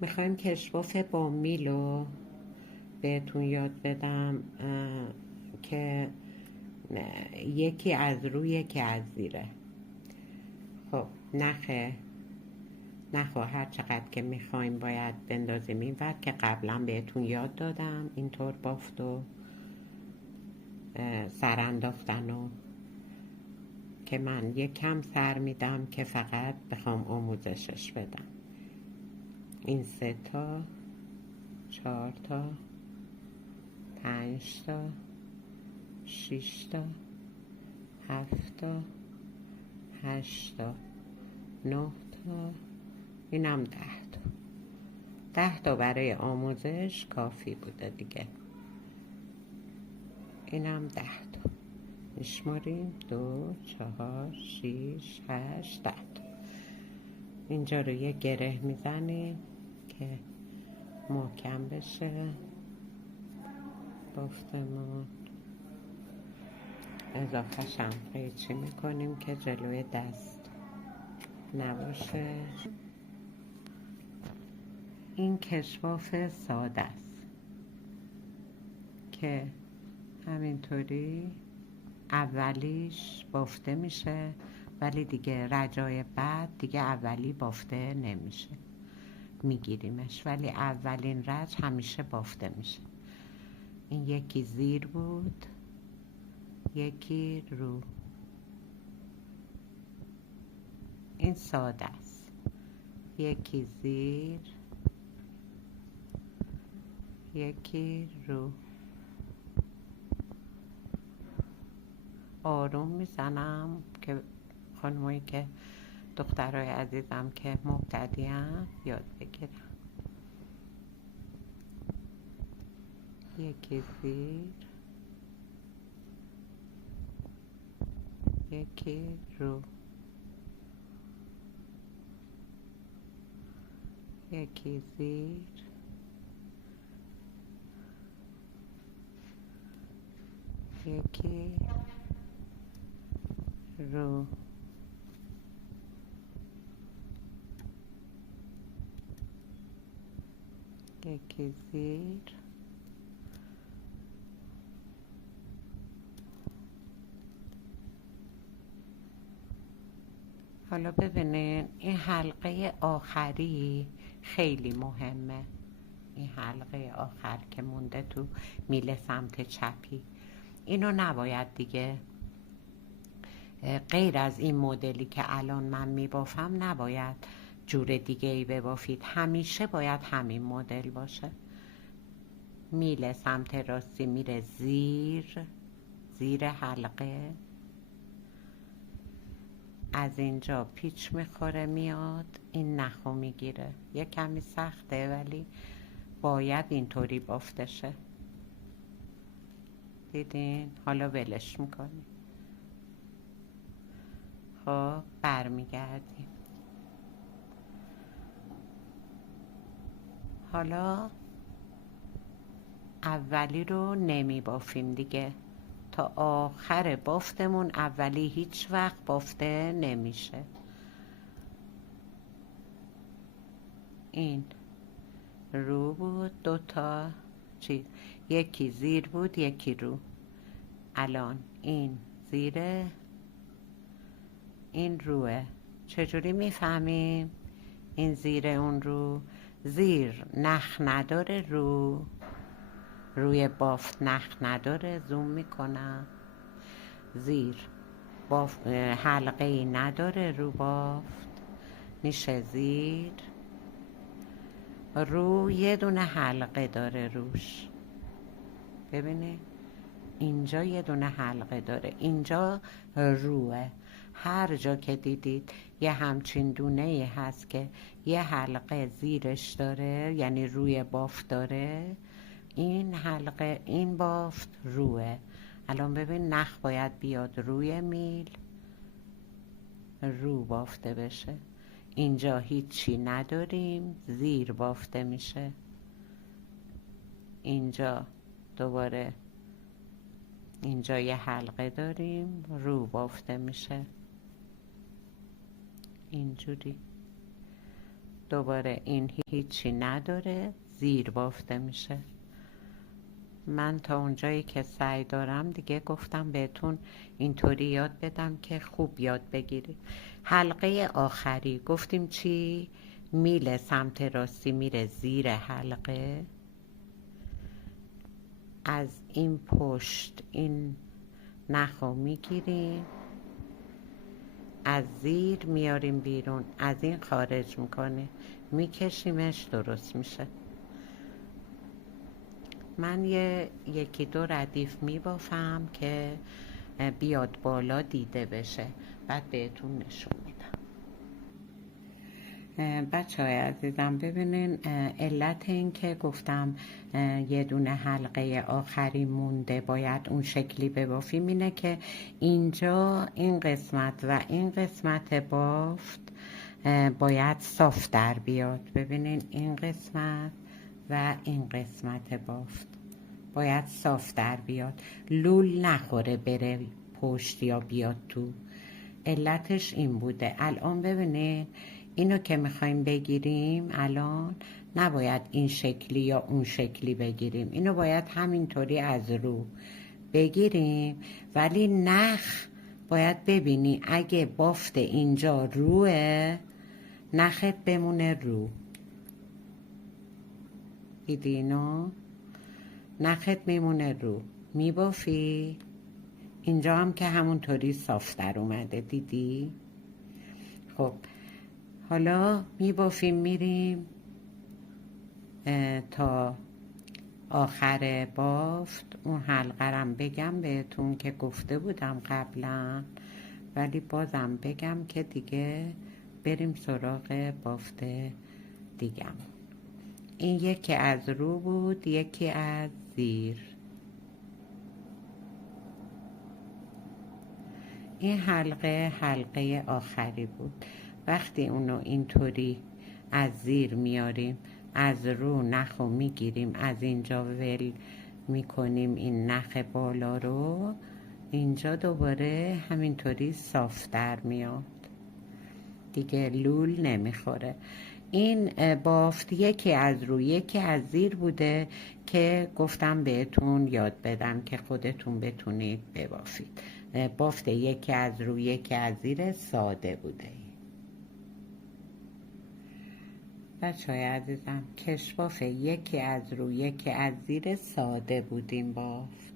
میخوایم کشواف با میلو بهتون یاد بدم که یکی از رو یکی از زیره. خب نخه هر چقدر که میخوایم باید بندازیم این ور که قبلا بهتون یاد دادم اینطور بافت و سر انداختن و که من یک کم سر میدم که فقط بخوام آموزشش بدم. این 3 تا 4 تا 5 تا 6 تا 7 تا 8 تا 9 تا اینم 10 تا 10 تا برای آموزش کافی بوده دیگه. اینم 10 تا میشماریم 2 4 6 8 10 تا. اینجا رو یه گره میزنیم که محکم بشه بافتمون. اضافه شم قیچی میکنیم که جلوی دست نباشه. این کشواف ساده است که همینطوری اولیش بافته میشه، ولی دیگه رجای بعد دیگه اولی بافته نمیشه، میگیریمش، ولی اولین رج همیشه بافته میشه. این یکی زیر بود، یکی رو. این ساده است، یکی زیر یکی رو. آروم میزنم که خانمایی که دخترای عزیزم که مبتدی هم یاد بگیرم. یکی زیر یکی رو، یکی زیر یکی رو. یکی زیر حالا ببینین این حلقه آخری خیلی مهمه. این حلقه آخر که مونده تو میله سمت چپی، اینو نباید دیگه غیر از این مدلی که الان من میبافم نباید جور دیگه ای ببافید. همیشه باید همین مدل باشه. میله سمت راستی میره زیر حلقه، از اینجا پیچ میخوره میاد این نخو میگیره. یه کمی سخته ولی باید اینطوری بافته شه. دیدین؟ حالا ولش میکنیم. خب برمیگردیم. حالا اولی رو نمی بافیم دیگه، تا آخر بافتمون اولی هیچ وقت بافته نمیشه. این رو بود، 2 تا چیز، یکی زیر بود یکی رو. الان این زیره این روه. چجوری میفهمیم این زیر اون رو؟ زیر نخ نداره، روی بافت نخ نداره، زوم میکنم. زیر حلقه ای نداره رو بافت، میشه زیر. رو یه دونه حلقه داره روش، ببینید اینجا یه دونه حلقه داره، اینجا روه. هر جا که دیدید یه همچین دونه هست که یه حلقه زیرش داره، یعنی روی بافت داره، این حلقه این بافت روه. الان ببین نخ باید بیاد روی میل، رو بافته بشه. اینجا هیچی نداریم، زیر بافته میشه. اینجا دوباره اینجا یه حلقه داریم، رو بافته میشه اینجوری. دوباره این هیچی نداره، زیر بافته میشه. من تا اونجایی که سعی دارم دیگه گفتم بهتون اینطوری یاد بدم که خوب یاد بگیرید. حلقه آخری گفتیم چی؟ میل سمت راستی میره زیر حلقه، از این پشت این نخو میگیریم، از زیر میاریم بیرون، از این خارج میکنه، میکشیمش، درست میشه. من یکی دو ردیف میبافم که بیاد بالا دیده بشه، بعد بهتون نشون میدم. بچه های عزیزم ببینین، علت این که گفتم یه دونه حلقه آخری مونده باید اون شکلی ببافیم اینه که اینجا این قسمت و این قسمت بافت باید صاف در بیاد. ببینین این قسمت و این قسمت بافت باید صاف در بیاد، لول نخوره بره پشت یا بیاد تو. علتش این بوده. الان ببینید اینو که میخوایم بگیریم الان نباید این شکلی یا اون شکلی بگیریم، اینو باید همینطوری از رو بگیریم، ولی نخ باید ببینی اگه بافت اینجا روه نخت بمونه رو. دیدی اینو؟ نخت میمونه رو، میبافی اینجا هم که همونطوری صاف در اومده. دیدی؟ خب حالا میبافیم میریم تا آخر بافت. اون حلقرم بگم بهتون که گفته بودم قبلا، ولی بازم بگم که دیگه بریم سراغ بافت دیگم. این یکی از رو بود، یکی از زیر. این حلقه آخری بود. وقتی اونو اینطوری از زیر میاریم، از رو نخو میگیریم، از اینجا ول میکنیم این نخ بالا رو، اینجا دوباره همینطوری صاف در میاد، دیگه لول نمیخوره. این بافت یکی از رو یکی از زیر بوده که گفتم بهتون یاد بدم که خودتون بتونید ببافید. بافت یکی از رو یکی از زیر ساده بوده. بچه های عزیزم کشباف یکی از رو یکی از زیر ساده بودیم بافت.